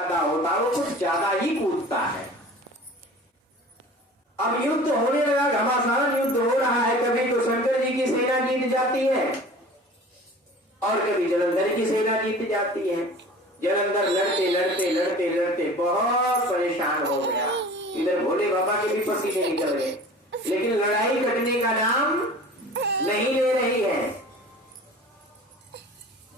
ज्यादा होता है, वो कुछ ज्यादा ही कूदता है। अब युद्ध होने लगा, घमासान युद्ध हो रहा है। कभी तो शंकर जी की सेना जीत जाती है और कभी जलंधर की सेना जीत जाती है। जलंधर लड़ते लड़ते लड़ते लड़ते बहुत परेशान हो गया। इधर भोले बाबा के भी पसीने निकल गए, लेकिन लड़ाई कटने का नाम नहीं ले रही है।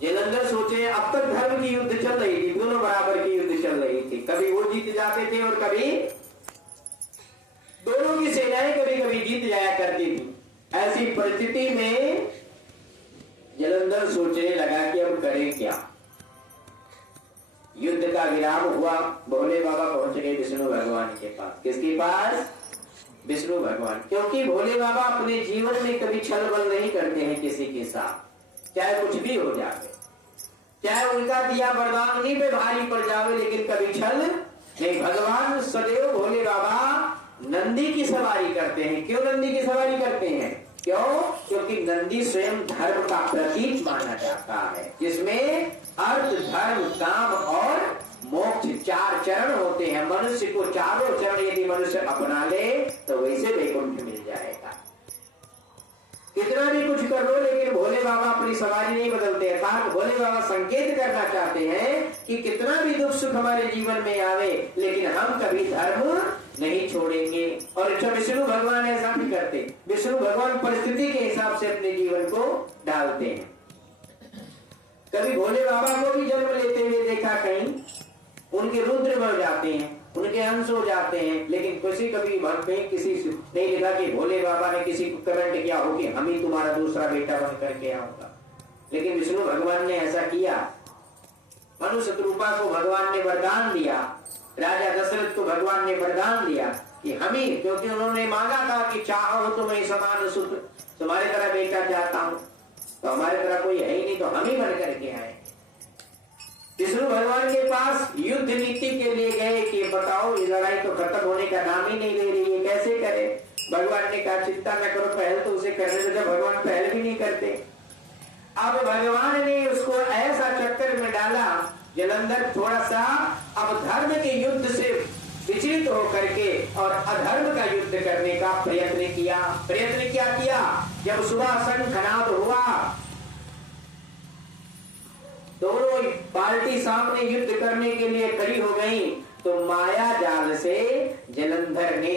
जलंधर सोचे, अब तक धर्म की युद्ध चल रही थी, दोनों बराबर की युद्ध चल रही थी। कभी वो जीत जाते थे और कभी दोनों की सेनाएं कभी कभी जीत जाया करती थी। ऐसी परिस्थिति में जलंधर सोचने लगा कि अब करें क्या। युद्ध का विराम हुआ, भोले बाबा पहुंच गए विष्णु भगवान के पास। किसके पास? विष्णु भगवान। क्योंकि भोले बाबा अपने जीवन में कभी छल बल नहीं करते हैं किसी के साथ, चाहे कुछ भी हो जाए, चाहे उनका दिया वरदान उन्हीं पे भारी पड़ जावे, लेकिन कभी छल नहीं। भगवान सदैव भोले बाबा नंदी की सवारी करते हैं। क्यों नंदी की सवारी करते हैं? क्यों? क्योंकि नंदी स्वयं धर्म का प्रतीक माना जाता है, जिसमें अर्थ, धर्म, काम और मोक्ष चार चरण होते हैं। मनुष्य को चारों चरण यदि मनुष्य अपना ले तो वैसे वैकुंठ मिल जाएगा। कितना भी कुछ कर लो, लेकिन भोले बाबा अपनी सवारी नहीं बदलते हैं। भोले बाबा संकेत करना चाहते हैं कि कितना भी दुख सुख हमारे जीवन में आवे, लेकिन हम कभी धर्म नहीं छोड़ेंगे। और विष्णु भगवान ऐसा भी करते। विष्णु भगवान परिस्थिति के हिसाब से अपने जीवन को डालते हैं। कभी भोले बाबा को भी जन्म लेते हुए देखा, कहीं उनके रुद्र बन जाते हैं, उनके अंश हो जाते हैं, लेकिन कभी किसी नहीं लिखा कि भोले बाबा ने किसी को कमेंट किया हो कि हम ही तुम्हारा दूसरा बेटा बन करके आऊंगा। लेकिन विष्णु भगवान ने ऐसा किया। मनुष्य रूपा को भगवान ने वरदान दिया, राजा दशरथ को भगवान ने वरदान दिया कि हम ही, क्योंकि उन्होंने मांगा था कि चाहो तो मैं समान सुख तुम्हारे तरह बेटा चाहता हूं, तो हमारे तरह कोई है ही नहीं, तो हम ही बन करके आए। विष्णु भगवान के पास युद्ध नीति के लिए गए कि बताओ ये लड़ाई तो खत्म होने का नाम ही नहीं ले रही है, कैसे करे। भगवान ने कहा चिंता न करो, पहल तो उसे करने दो, जब भगवान पहल भी नहीं करते। अब भगवान ने उसको ऐसा चक्कर में डाला, जलंधर थोड़ा सा अब धर्म के युद्ध से विचलित होकर के और अधर्म का युद्ध करने का प्रयत्न किया। जब सुबह शंखनाद हुआ, दोनों पार्टी सामने युद्ध करने के लिए खड़ी हो गई, तो माया जाल से जलंधर ने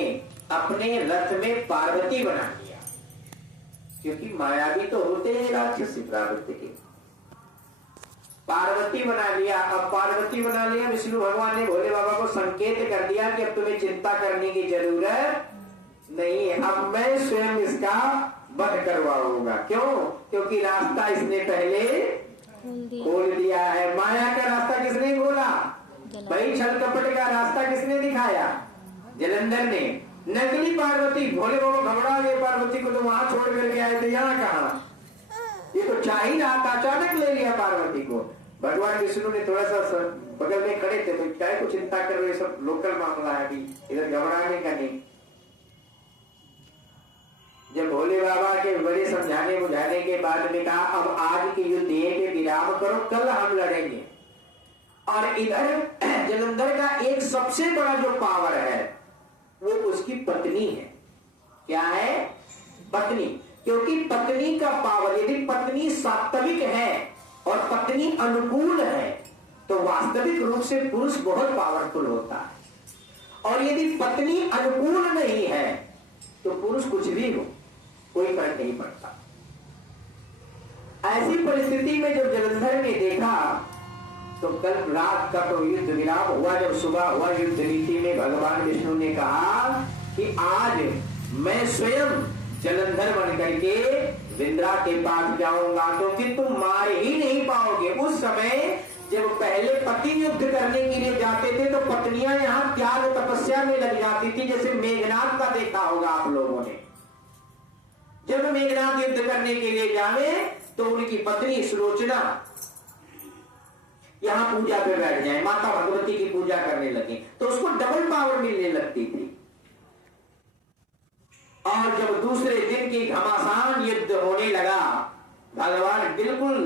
अपने रथ में पार्वती बना लिया। क्योंकि माया भी तो होते हैं राक्षसी प्रवृत्ति के। पार्वती बना लिया। अब पार्वती बना लिया, विष्णु भगवान ने भोले बाबा को संकेत कर दिया कि अब तुम्हें चिंता करने की जरूरत नहीं है, अब मैं स्वयं इसका वध करवाऊंगा। क्यों? क्योंकि रास्ता इसने पहले खोल दिया है। माया का रास्ता किसने खोला? भाई छल कपट का रास्ता किसने दिखाया? जलंधर ने। नकली पार्वती, भोले बाबा घबरा गए, पार्वती को तो वहां छोड़ करके आए थे, यहाँ कहा? ये तो चाह ही रहा था, अचानक ले लिया पार्वती को। भगवान विष्णु ने थोड़ा सा बगल में खड़े थे, तो क्या को चिंता कर रहे, सब लोकल मामला है, अभी इधर घबराने का नहीं। जब भोले बाबा के बड़े समझाने बुझाने के बाद में कहा अब आज के युद्ध पे विराम करो, कल हम लड़ेंगे। और इधर जलंधर का एक सबसे बड़ा जो पावर है वो उसकी पत्नी है। क्या है? पत्नी। क्योंकि पत्नी का पावर, यदि पत्नी सात्विक है और पत्नी अनुकूल है तो वास्तविक रूप से पुरुष बहुत पावरफुल होता है। और यदि पत्नी अनुकूल नहीं है तो पुरुष कुछ भी हो, कोई फर्क नहीं पड़ता। ऐसी परिस्थिति में जब जलंधर ने देखा तो कल रात का तो युद्ध विराम हुआ। जब सुबह हुआ, युद्ध नीति में भगवान विष्णु ने कहा कि आज मैं स्वयं जलंधर बन करके विंध्रा के पास जाऊंगा, क्योंकि तुम मार ही नहीं पाओगे। उस समय जब पहले पति युद्ध करने के लिए जाते थे तो पत्नियां यहाँ त्याग तपस्या में लग जाती थी, जैसे मेघनाथ का देखा होगा आप लोगों ने। जब मेघनाथ युद्ध करने के लिए जावे तो उनकी पत्नी सुलोचना यहां पूजा पे बैठ जाए, माता भगवती की पूजा करने लगे, तो उसको डबल पावर मिलने लगती थी। और जब दूसरे दिन की घमासान युद्ध होने लगा, भगवान बिल्कुल